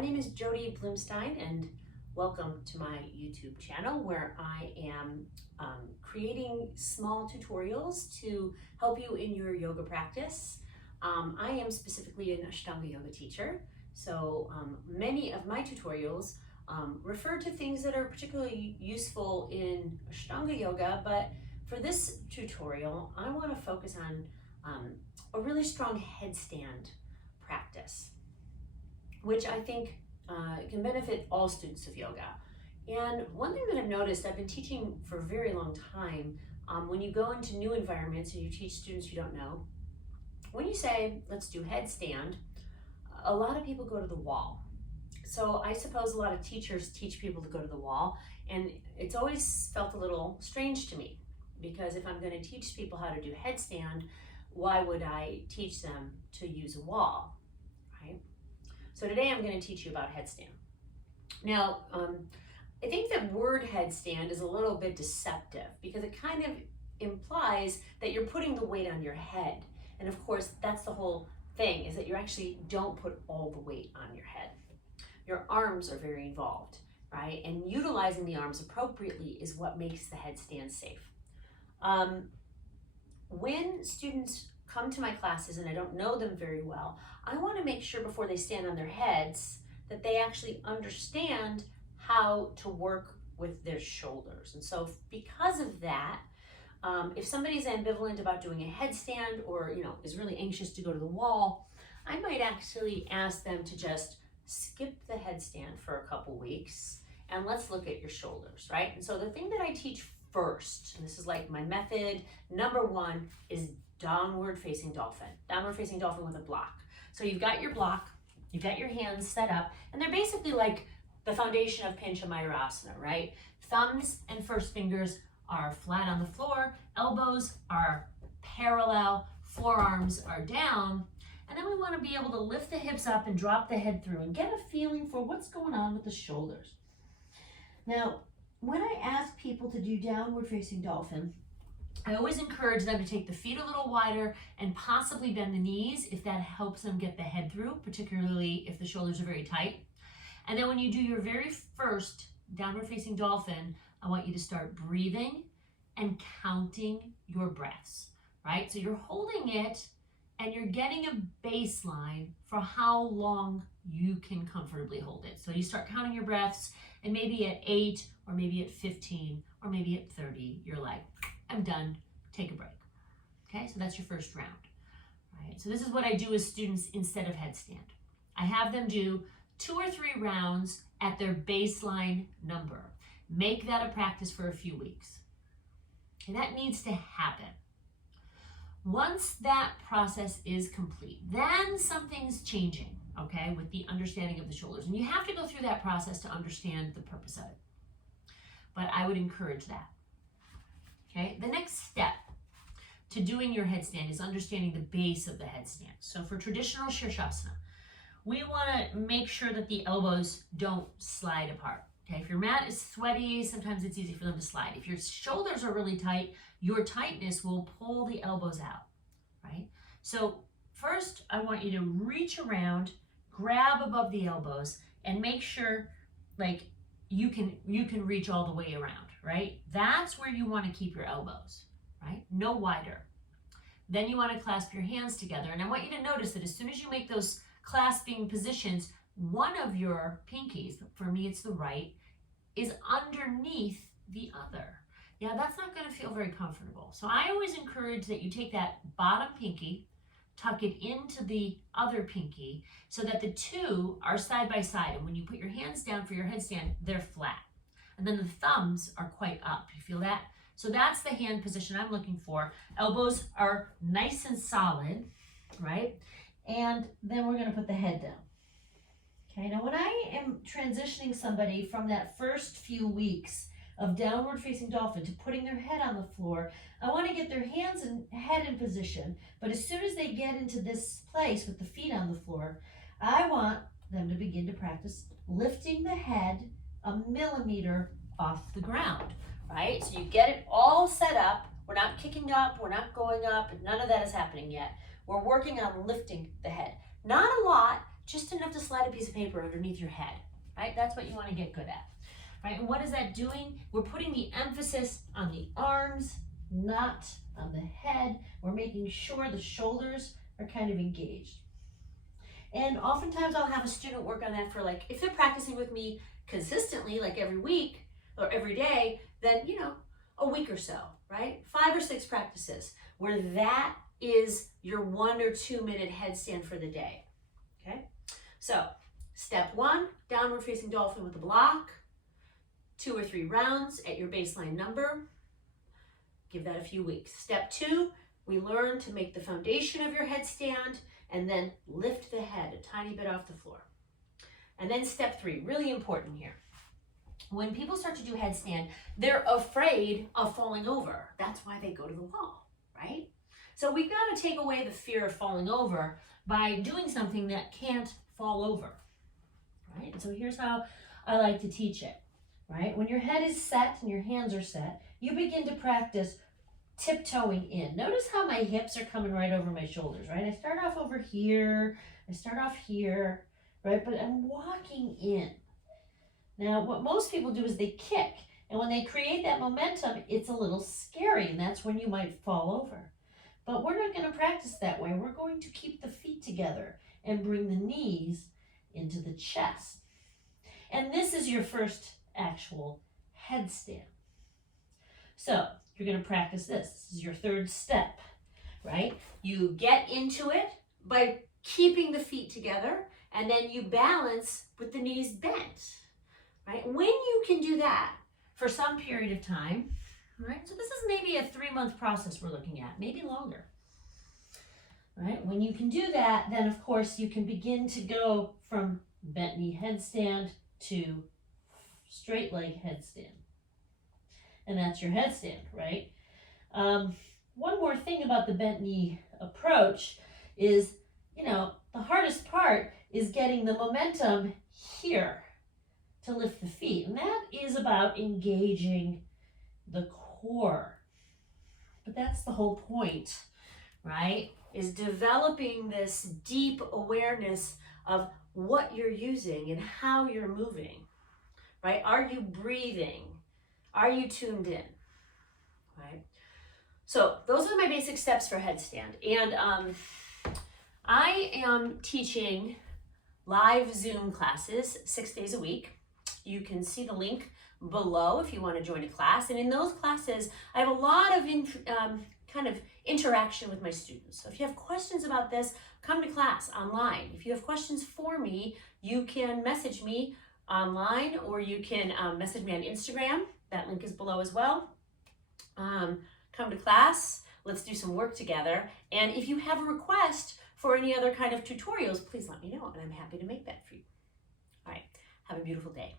My name is Jody Blumstein, and welcome to my YouTube channel where I am creating small tutorials to help you in your yoga practice. I am specifically an Ashtanga yoga teacher, so many of my tutorials refer to things that are particularly useful in Ashtanga yoga, but for this tutorial, I want to focus on a really strong headstand practice, which I think can benefit all students of yoga. And one thing that I've noticed, I've been teaching for a very long time, when you go into new environments and you teach students you don't know, when you say, let's do headstand, a lot of people go to the wall. So I suppose a lot of teachers teach people to go to the wall, and it's always felt a little strange to me, because if I'm going to teach people how to do headstand, why would I teach them to use a wall, right? So today I'm going to teach you about headstand. Now, I think that word headstand is a little bit deceptive because it kind of implies that you're putting the weight on your head. And of course, that's the whole thing, is that you actually don't put all the weight on your head. Your arms are very involved, right? And utilizing the arms appropriately is what makes the headstand safe. When students come to my classes and I don't know them very well, I want to make sure before they stand on their heads that they actually understand how to work with their shoulders. And so because of that, if somebody's ambivalent about doing a headstand or is really anxious to go to the wall, I might actually ask them to just skip the headstand for a couple weeks and let's look at your shoulders, right? And so the thing that I teach first, and this is like my method number one, is downward facing dolphin. Downward facing dolphin with a block. So you've got your block, you've got your hands set up, and they're basically like the foundation of Pincha Mayurasana, right? Thumbs and first fingers are flat on the floor, elbows are parallel, forearms are down, and then we want to be able to lift the hips up and drop the head through and get a feeling for what's going on with the shoulders. Now, when I ask people to do downward facing dolphin, I always encourage them to take the feet a little wider and possibly bend the knees if that helps them get the head through, particularly if the shoulders are very tight. And then when you do your very first downward facing dolphin, I want you to start breathing and counting your breaths, right? So you're holding it and you're getting a baseline for how long you can comfortably hold it. So you start counting your breaths, and maybe at 8 or maybe at 15 or maybe at 30, you're like, I'm done, take a break. Okay, so that's your first round. Right? So this is what I do with students instead of headstand. I have them do 2 or 3 rounds at their baseline number. Make that a practice for a few weeks. And that needs to happen. Once that process is complete, then something's changing, okay, with the understanding of the shoulders. And you have to go through that process to understand the purpose of it. But I would encourage that. Okay, the next step to doing your headstand is understanding the base of the headstand. So for traditional Shirshasana, we want to make sure that the elbows don't slide apart. Okay, if your mat is sweaty, sometimes it's easy for them to slide. If your shoulders are really tight, your tightness will pull the elbows out, right? So first, I want you to reach around, grab above the elbows, and make sure like you can reach all the way around, right? That's where you want to keep your elbows, right? No wider. Then you want to clasp your hands together. And I want you to notice that as soon as you make those clasping positions, one of your pinkies, for me it's the right, is underneath the other. Yeah, that's not going to feel very comfortable. So I always encourage that you take that bottom pinky, tuck it into the other pinky so that the two are side by side. And when you put your hands down for your headstand, they're flat. And then the thumbs are quite up. You feel that? So that's the hand position I'm looking for. Elbows are nice and solid, right? And then we're going to put the head down. Okay, now when I am transitioning somebody from that first few weeks of downward facing dolphin to putting their head on the floor, I want to get their hands and head in position. But as soon as they get into this place with the feet on the floor, I want them to begin to practice lifting the head a millimeter off the ground, right? So you get it all set up. We're not kicking up, we're not going up, none of that is happening yet. We're working on lifting the head. Not a lot, just enough to slide a piece of paper underneath your head, right? That's what you want to get good at, right? And what is that doing? We're putting the emphasis on the arms, not on the head. We're making sure the shoulders are kind of engaged. And oftentimes I'll have a student work on that for, like, if they're practicing with me consistently, like every week or every day, then, you know, a week or so, right? 5 or 6 practices where that is your 1 or 2 minute headstand for the day, okay? So step 1, downward facing dolphin with a block, 2 or 3 rounds at your baseline number. Give that a few weeks. Step 2, we learn to make the foundation of your headstand and then lift the head a tiny bit off the floor. And then step 3, really important here. When people start to do headstand, they're afraid of falling over. That's why they go to the wall, right? So we've got to take away the fear of falling over by doing something that can't fall over, right? And so here's how I like to teach it, right? When your head is set and your hands are set, you begin to practice tiptoeing in. Notice how my hips are coming right over my shoulders, right? I start off over here, I start off here, right? But I'm walking in. Now, what most people do is they kick, and when they create that momentum, it's a little scary, and that's when you might fall over. But we're not going to practice that way. We're going to keep the feet together and bring the knees into the chest. And this is your first actual headstand. So you're going to practice this. This is your third step, right? You get into it by keeping the feet together, and then you balance with the knees bent, right? When you can do that for some period of time, right? So this is maybe a 3-month process we're looking at, maybe longer, right? When you can do that, then of course you can begin to go from bent knee headstand to straight leg headstand. And that's your headstand, right? One more thing about the bent knee approach is, you know, the hardest part is getting the momentum here to lift the feet. And that is about engaging the core. But that's the whole point, right? Is developing this deep awareness of what you're using and how you're moving, right? Are you breathing? Are you tuned in, right? So those are my basic steps for headstand. And I am teaching live Zoom classes 6 days a week. You can see the link below if you want to join a class. And in those classes, I have a lot of kind of interaction with my students. So if you have questions about this, come to class online. If you have questions for me, you can message me online, or you can message me on Instagram. That link is below as well. Come to class, let's do some work together. And if you have a request for any other kind of tutorials, please let me know, and I'm happy to make that for you. All right, have a beautiful day.